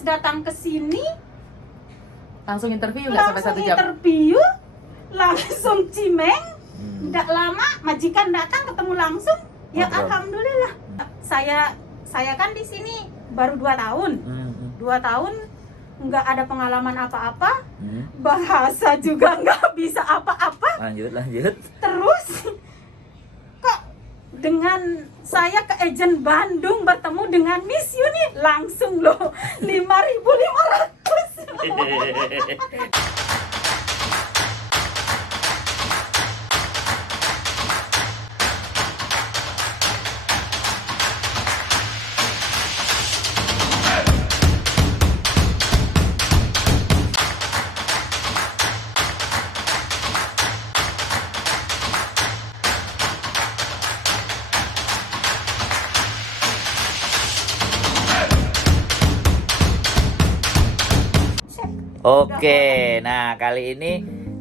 pas datang ke sini Langsung interview nggak sampai 1 jam? interview, langsung cimeng. Tidak lama majikan datang ketemu langsung. Ya Ngobrol. alhamdulillah. Saya kan di sini baru 2 tahun. 2 tahun nggak ada pengalaman apa-apa, bahasa juga nggak bisa apa-apa. Lanjut. Terus kok dengan saya ke agent Bandung bertemu dengan Miss Yuni langsung loh 5.500. Oke, nah kali ini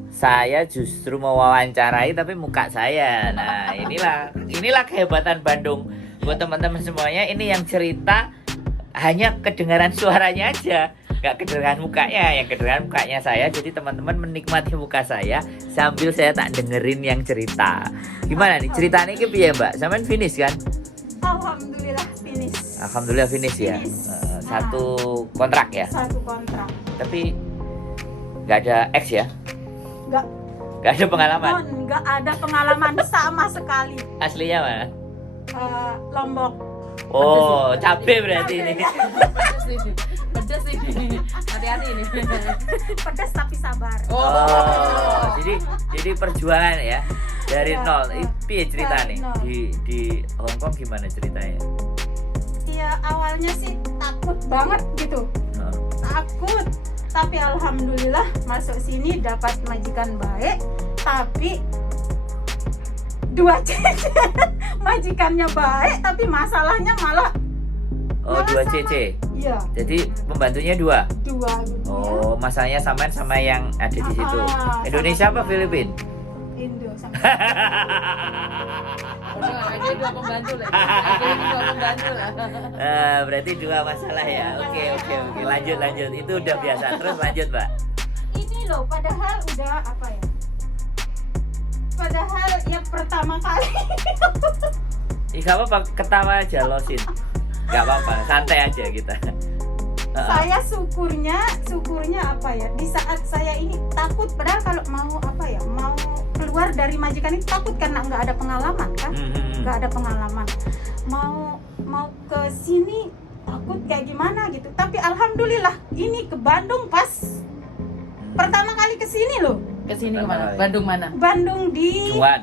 saya justru mewawancarai tapi muka saya. Nah, inilah kehebatan Bandung. Buat teman-teman semuanya, ini yang cerita hanya kedengaran suaranya aja, nggak kedengaran mukanya. Yang kedengaran mukanya saya. Jadi teman-teman menikmati muka saya sambil saya tak dengerin yang cerita. Gimana nih ceritanya piye, Mbak? Sampean finish kan? Alhamdulillah finish. Alhamdulillah finish ya. Finish. Satu kontrak ya. Satu kontrak. Tapi nggak ada X ya? Nggak ada pengalaman. Nggak ada pengalaman sama sekali. Aslinya mana? Lombok. Oh, capek berarti ini. Pedes ini. Hati-hati ini. Pedas tapi sabar. Oh, jadi perjuangan ya dari Ya. nol. Piye cerita Dari nih nol. di Hong Kong gimana ceritanya? Ya awalnya sih takut banget gitu. Oh. Takut. Tapi alhamdulillah masuk sini dapat majikan baik. Tapi 2 cc majikannya baik tapi masalahnya malah Oh, 2 sama- cc. Iya, Jadi pembantunya 2. 2 gitu Oh, masalahnya sama yang ada di situ. Ah, Indonesia apa sama-sama. Filipina? ya. Indo sama. Ada 2 pembantu lah. Ada 2 pembantu lah. Berarti 2 masalah ya. Oke. Lanjut. Itu udah biasa. Terus lanjut, Mbak. Ini loh padahal udah apa ya? Padahal ya pertama kali Gak apa-apa, ketawa aja losin. Gak apa-apa, santai aja kita. saya syukurnya apa ya? Di saat saya ini takut padahal kalau mau apa ya? Mau keluar dari majikan ini takut karena nggak ada pengalaman kan? Nggak ada pengalaman. Mau ke sini takut kayak gimana gitu. Tapi alhamdulillah ini ke Bandung pas pertama kali ke sini loh. Ke sini Mana? kemana? Bandung mana? Bandung di Junwan.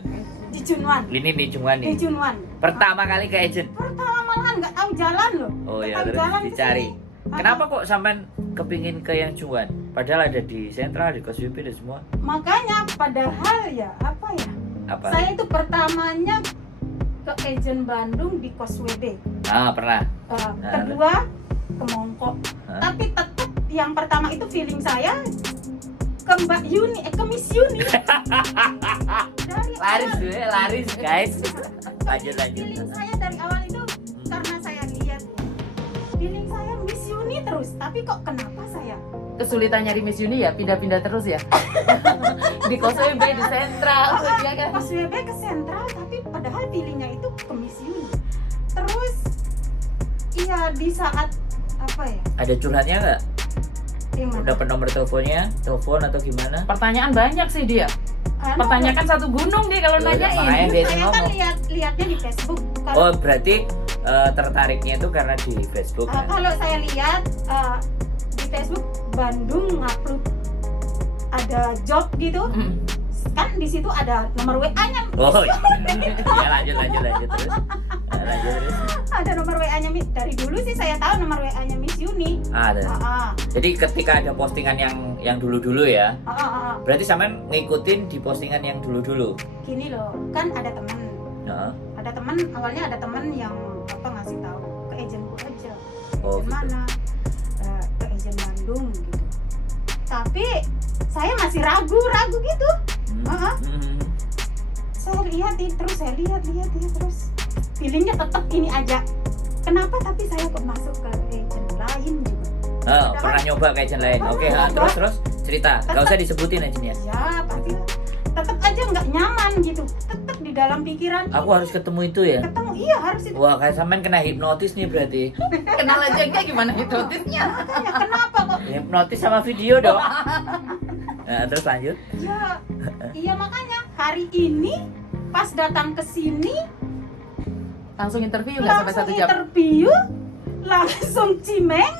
Junwan. Ini nih Junwan Di nih. Junwan. Pertama kali ke agent. Pertama malahan nggak tahu jalan loh. Oh Nggak ya, tahu terus jalan ke dicari. sini. Kenapa kok sampean kepingin ke yang Junwan? Padahal ada di Sentral, di Koswipi dan semua. Makanya padahal ya apa ya? Apa? Saya itu pertamanya ke agent Bandung di Koswebe. Ah, pernah. Kedua ke Mongkok. Hah? Tapi tetap yang pertama itu feeling saya ke Mbak Yuni, ke Miss Yuni. Dari Laris guys. Lanjut. Feeling saya dari awal itu karena saya lihat feeling saya Miss Yuni terus. Tapi kok kenapa saya? Kesulitan nyari Miss Yuni ya pindah-pindah terus ya. Di Koswebe, di Sentral, ya kan? Koswebe ke Sentral tapi padahal feelingnya itu ke Miss Yuni. Terus iya di saat apa ya? Ada curhatnya nggak? Gimana? Dapat nomor teleponnya, telepon atau gimana? Pertanyaan banyak sih dia. Anu, Pertanyakan satu gunung dia kalau Oh, iya, makanya nanyain. dia saya kan ngomong. lihatnya di Facebook. Oh, berarti tertariknya itu karena di Facebook. kan? Kalau saya lihat di Facebook Bandung ngupload ada job gitu, kan di situ ada nomor WA-nya. Oh, iya. Ya, lanjut terus. Lanjut terus. Ada nomor WA-nya dari dulu sih saya tahu nomor WA-nya Miss Yuni. Ada. Ah, Jadi ketika ada postingan yang dulu-dulu ya, ah. berarti sampean ngikutin di postingan yang dulu-dulu. Gini loh, kan ada teman. Heeh. Ada teman, awalnya ada teman yang apa ngasih tahu ke agentku aja. Oh, Agent gitu. mana? Ke agent Bandung gitu. Tapi saya masih ragu gitu. Heeh. Saya lihat terus feelingnya tetap ini aja. Kenapa tapi saya kok masuk ke agent lain juga? Padahal- pernah nyoba ke agent lain. Oke, terus cerita. Gak usah disebutin agennya. Ya pasti tetap aja nggak nyaman gitu, tetap di dalam pikiran. Aku harus ketemu itu ya. Ketemu, iya harus itu. Wah, kayak sampean kena hipnotis nih berarti. Kenal aja enggak gimana hipnotisnya? Makanya kenapa kok? Hipnotis sama video dong. Nah, terus lanjut. Ya, iya makanya hari ini pas datang ke sini Langsung interview nggak sampai langsung 1 jam? interview, langsung cimeng,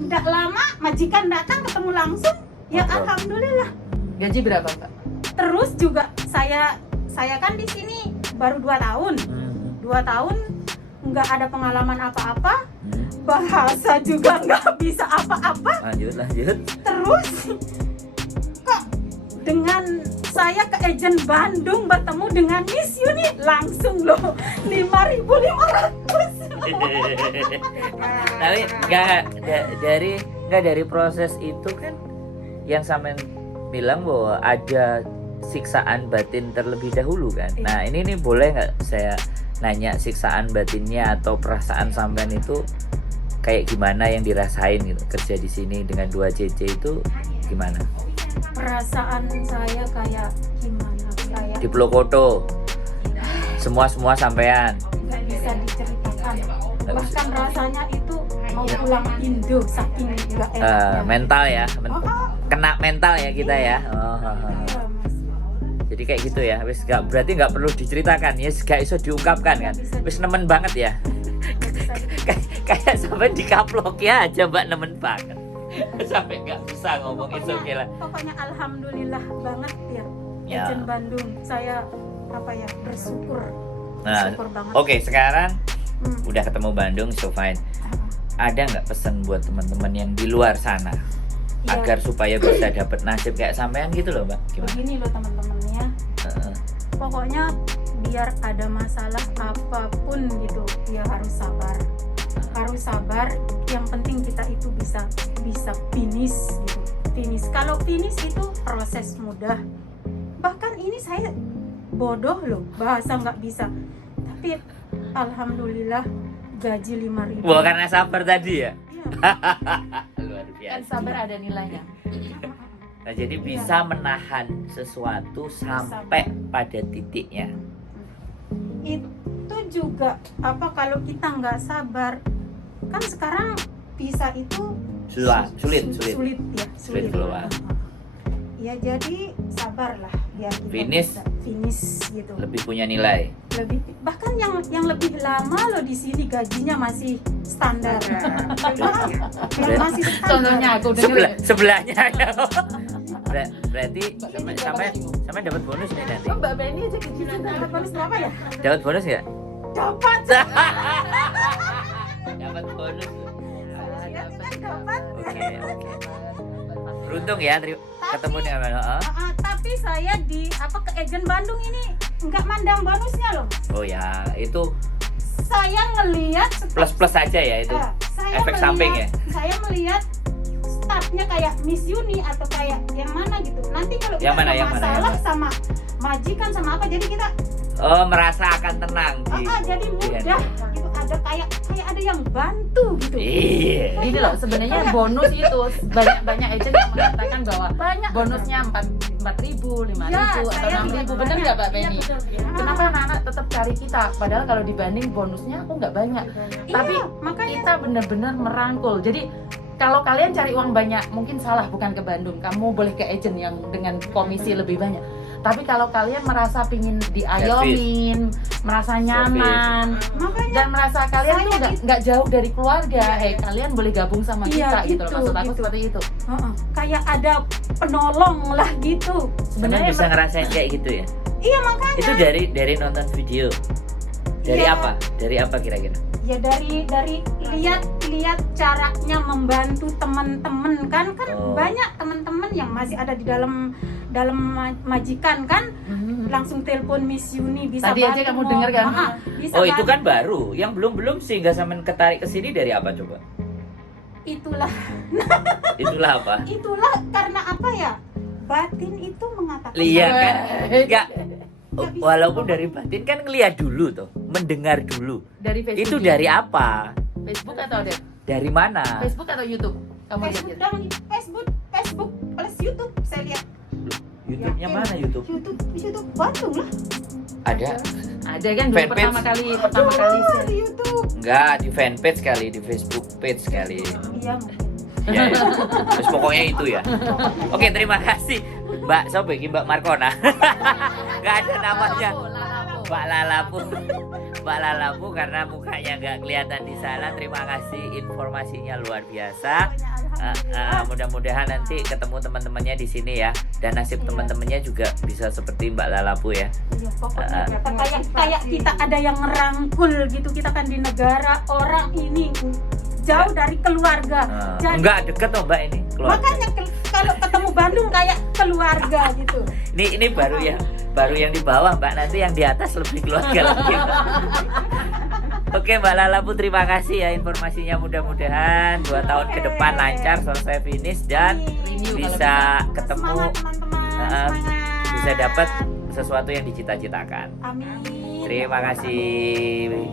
nggak lama majikan datang ketemu langsung. Ya Ngobrol. alhamdulillah. Gaji berapa, Pak? Terus juga saya kan di sini baru 2 tahun. 2 tahun nggak ada pengalaman apa-apa, bahasa juga nggak bisa apa-apa. Lanjut. Terus kok dengan saya ke agent Bandung bertemu dengan Miss Yuni langsung loh 5.500. Tapi dari proses itu kan yang sampean bilang bahwa ada siksaan batin terlebih dahulu kan. Nah, ini nih boleh nggak saya nanya siksaan batinnya atau perasaan sampean itu kayak gimana yang dirasain gitu kerja di sini dengan 2 CC itu gimana? Perasaan saya kayak gimana? Kayak Diplokoto. Semua sampean. nggak bisa diceritakan. Nggak bisa. Bahkan rasanya itu mau pulang Indo saking nggak enaknya. Mental ya. Oh, Kena mental ya kita ya. iya, Mas. Jadi kayak gitu ya. Berarti nggak perlu diceritakan ya, gak iso diungkapkan kan. Wis nemen banget ya. Kayak sampai dikaplok ya aja Mbak, nemen banget. Sampai nggak bisa ngomong itu lah. Pokoknya alhamdulillah banget ya. Ya. Agent Bandung, saya bersyukur. Nah, Bersyukur banget. oke, sekarang Hmm. udah ketemu Bandung, so fine. Ada nggak pesan buat teman-teman yang di luar sana Ya, agar supaya bisa dapat nasib kayak sampean gitu loh, Mbak? Gimana? begini loh teman-temannya. Heeh. Pokoknya biar ada masalah apapun gitu, ya harus sabar. Harus sabar. Yang penting kita itu bisa finish gitu. Finish. Kalau finish itu proses mudah. Bahkan ini saya bodoh loh, bahasa nggak bisa. Tapi alhamdulillah gaji 5.000. Wah, karena sabar tadi ya. Iya. Luar Kan biasa. sabar ada nilainya. Nah, jadi bisa menahan sesuatu sampai pada titiknya. Itu juga kalau kita nggak sabar, kan sekarang bisa itu Sulit. ya, Sulit keluar. Ya jadi sabarlah biar kita Finish. bisa finish gitu. Lebih punya nilai. Lebih bahkan yang lebih lama loh di sini gajinya masih standar. Yang masih standar. Contohnya aku dengerin. Sebelahnya ya. Berarti Mbak sampai dapat bonus nih nanti. Oh, Mbak Beni aja kecilan. Dapat bonus berapa ya? Dapat bonus nggak? Dapat. Dapat bonus. Saya lihat kan dapat. Oke. Beruntung ya ketemu dengan Tapi saya ke agent Bandung ini nggak mandang bonusnya loh. Oh ya, itu Saya ngelihat plus aja ya itu. Efek samping ya? Saya melihat staffnya kayak Miss Yuni atau kayak yang mana gitu. Nanti kalau kita Yang mana, ada yang mana, masalah yang mana? sama majikan sama apa, jadi kita Merasa akan tenang. jadi mudah Iya. gitu. Ada kayak ada yang bantu gitu. Iya. Gini loh, sebenarnya bonus itu banyak agent yang mengatakan bahwa Banyak. bonusnya 4.000, 5.000 Ya, atau saya 6.000. juga Bener nggak Mbak Iya, Beni? betul. Kenapa anak-anak tetap cari kita? Padahal kalau dibanding bonusnya aku nggak banyak. Iya, Tapi makanya kita benar-benar merangkul. Jadi kalau kalian cari uang banyak, mungkin salah bukan ke Bandung. Kamu boleh ke agent yang dengan komisi lebih banyak. Tapi kalau kalian merasa pingin diayomin, merasa nyaman, makanya dan merasa kalian Saya tuh nggak jauh dari keluarga, Iya. Kalian boleh gabung sama Iya, kita gitu loh. gitu, Maksud aku gitu. seperti itu. kayak ada penolong lah gitu. Sebenarnya bisa ngerasain kayak gitu ya. Iya makanya. Itu dari nonton video. Dari Iya. apa? Dari apa kira-kira? Ya dari lihat caranya membantu teman-teman kan Oh. banyak teman-teman yang masih ada di dalam majikan kan, langsung telepon Miss Yuni bisa Tadi aja bantu kamu mau- dengar kan? bisa Oh, itu bantu. kan baru. Yang belum sehingga sampean ketarik ke sini dari apa coba? itulah Itulah apa? karena apa ya, batin itu mengatakan Iya kan? Enggak. Nggak bisa. Walaupun dari batin kan ngeliat dulu tuh, mendengar dulu. Dari Facebook. Itu dari apa? Facebook atau Dari mana? Facebook atau YouTube? Kamu lihat Facebook ya? dong, Facebook plus YouTube saya lihat. YouTube-nya mana YouTube? YouTube Bandung lah. Ada? Ada kan dulu Fanpage. pertama kali share. Di YouTube. Enggak, di fanpage kali, di Facebook page kali. Iya. Ya, ya. Terus pokoknya itu ya. Oke, terima kasih Mbak Sobe, Mbak Markona. Gak ada namanya. Mbak Lalapu. Mbak Lalapu karena mukanya nggak kelihatan di sana. Terima kasih, informasinya luar biasa. Mudah-mudahan nanti ketemu teman-temannya di sini ya, dan nasib teman-temannya juga bisa seperti Mbak Lalapu ya. Iya, pokoknya kayak kita ada yang ngerangkul gitu. Kita kan di negara orang ini jauh dari keluarga. Jadi, Enggak deket loh Mbak ini keluarga. makanya kalau ketemu Bandung kayak keluarga gitu. Ini baru yang di bawah Mbak, nanti yang di atas lebih keluarga lagi. Oke Mbak Lalapu, terima kasih ya informasinya, mudah-mudahan 2 tahun ke depan lancar selesai finish dan Renew bisa ketemu, Semangat teman-teman, semangat. bisa dapat sesuatu yang dicita-citakan. Amin. Terima kasih.